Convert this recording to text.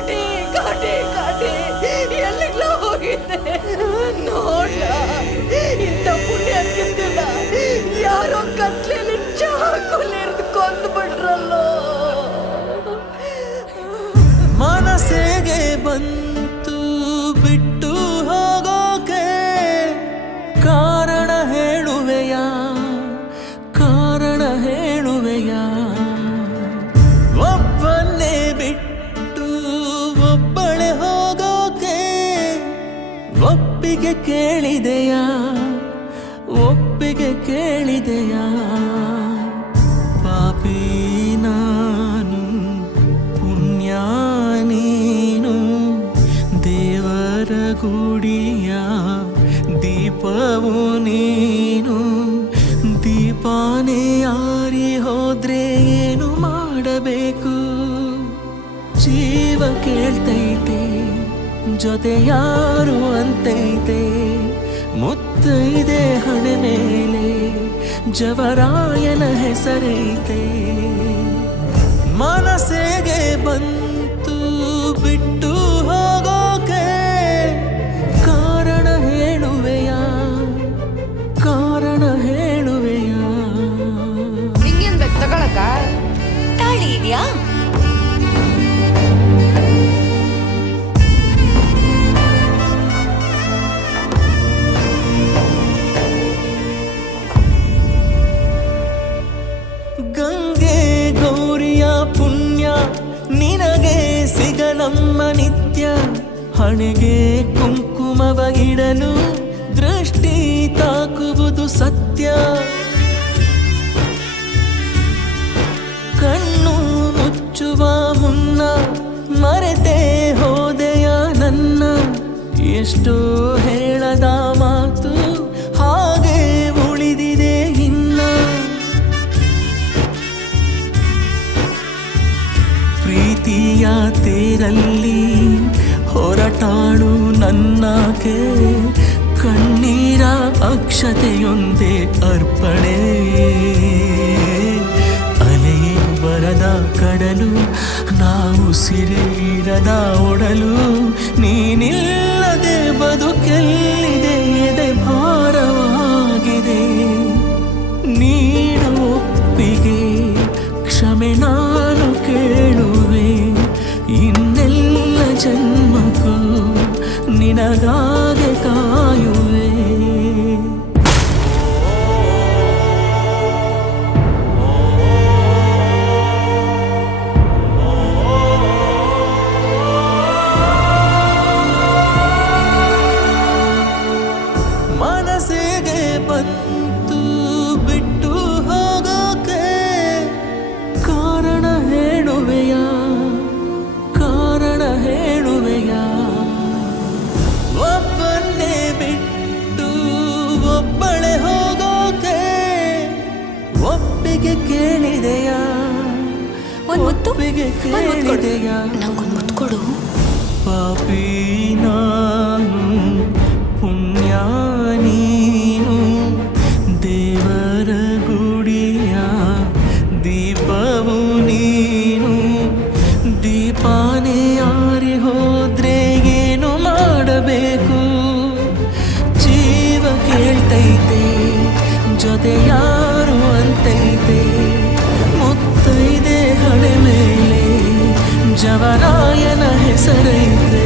ಘಾಟಿ ಘಾಟಿ ಘಾಟಿ ಎಲ್ಲಿಗ್ಲ ಹೋಗಿದ್ದೆ ನೋಡ. ಇಂಥ ಪುಣ್ಯ ಕಿತ್ತಿಲ್ಲ, ಯಾರೋ ಕತ್ಲೆಯಲ್ಲಿ ಚಾಕುಲಿರ್ದು ಕೊಂದ್ಬಿಟ್ರಲ್ಲೋ. ಮನಸ್ಸಿಗೆ ಬಂತು ಬಿಟ್ಟು ಹೋಗೋಕೆ, ಕಾರಣ ಹೇಳುವೆಯ, ಕಾರಣ ಹೇಳುವೆಯ. ಒಬ್ಬನ್ನೇ ಬಿಟ್ಟು ಒಬ್ಬಳೆ ಹೋಗೋಕೆ ಒಪ್ಪಿಗೆ ಕೇಳಿದೆಯ, ಒಪ್ಪಿಗೆ ಕೇಳಿದೆಯ. ಪಾಪಿ ನಾನು ಪುಣ್ಯ ನೀನು, ದೇವರ ಗುಡಿಯ ದೀಪವು ನೀನು. ದೀಪಾನೇ ಆರಿ ಹೋದ್ರೆ ಏನು ಮಾಡಬೇಕು? ಜೀವ ಕೇಳ್ತೈತೆ, ಜೊತೆ ಯಾರು ಅಂತೈತೆ. ಮುತ್ತೈದೆ ಹಣೆ ಮೇಲೆ ಜವರಾಯನ ಹೆಸರೈತೆ. ಮನಸ್ಸಿಗೆ ಬಂತು ಬಿಟ್ಟು ಹೋಗೋಕೆ, ಕಾರಣ ಹೇಳುವೆಯ, ಕಾರಣ ಹೇಳುವೆಯ. ನಿಂಗೇನ್ ಬೇಕು ತಗೊಳಕ? ತಾಳಿ ಇದೆಯಾ? ಗಂಗೆ ಗೌರಿಯ ಪುಣ್ಯ ನಿನಗೆ ಸಿಗಲಮ್ಮ ನಿತ್ಯ. ಹಣೆಗೆ ಕುಂಕುಮವ ಇಡಲು ದೃಷ್ಟಿ ತಾಕುವುದು ಸತ್ಯ. ಕಣ್ಣು ಮುಚ್ಚುವ ಮುನ್ನ ಮರೆತೆ ಹೋದೆಯ ನನ್ನ. ಎಷ್ಟೋ ಹೇಳದ ಮಾತು ಹಾಗೆ ಉಳಿದಿದೆ ಇನ್ನ. ಪ್ರೀತಿಯ ತೇರಲ್ಲಿ ಹೊರಟಾಳು ನನ್ನಾಕೆ, ಕಣ್ಣೀರ ಅಕ್ಷತೆಯೊಂದೇ ಅರ್ಪಣೆ. ಅಲೆಯೇ ಬರದ ಕಡಲು, ನಾವು ಸಿರಿರದ ಒಡಲು. ನೀನಿಲ್ಲದೆ ಬದುಕೆಲ್ಲಿದೆ, ಎದೆ ಭಾರವಾಗಿದೆ. ನೀನು ಒಪ್ಪಿಗೆ ಕ್ಷಮೆ ನಾನು ಕೇಳುವೆ. ಇನ್ನೆಲ್ಲ ಜನ್ಮಕ್ಕೂ ನಿನಗಾಗೆ ಕಾಯುವೆ. ಮನಸ್ಸಿಗೆ ಬಂತು ಬಿಟ್ಟು ಹೋಗೋಕೆ, ಕಾರಣ ಹೇಳುವೆಯ, ಕಾರಣ ಹೇಳುವೆಯ. ಒಬ್ಬನ್ನೇ ಬಿಟ್ಟು ಒಬ್ಬಳೆ ಹೋಗೋಕೆ ಒಪ್ಪಿಗೆ ಕೇಳಿದೆಯ, ಒಪ್ಪಿಗೆ ಕೇಳಿದೆಯ. ನಂಗೊಂದು ಮುತ್ತು ಕೊಡು. ಪಾಪಿ ನಾನು ಪುಣ್ಯ ನೀನು, ದೇವರ ಗುಡಿಯ ದೀಪವು ನೀನು. ದೀಪಾನೇ ಆರಿ ಹೋದ್ರೆ ಏನು ಮಾಡಬೇಕು? ಜೀವ ಕೇಳ್ತೈತೆ, ಜೊತೆ ಯಾರು ಅಂತೈತೆ. ಮುತ್ತೈದೆ ಹಣೆ ಮೇಲೆ ಜವರಾಯನ ಹೆಸರೈತೆ.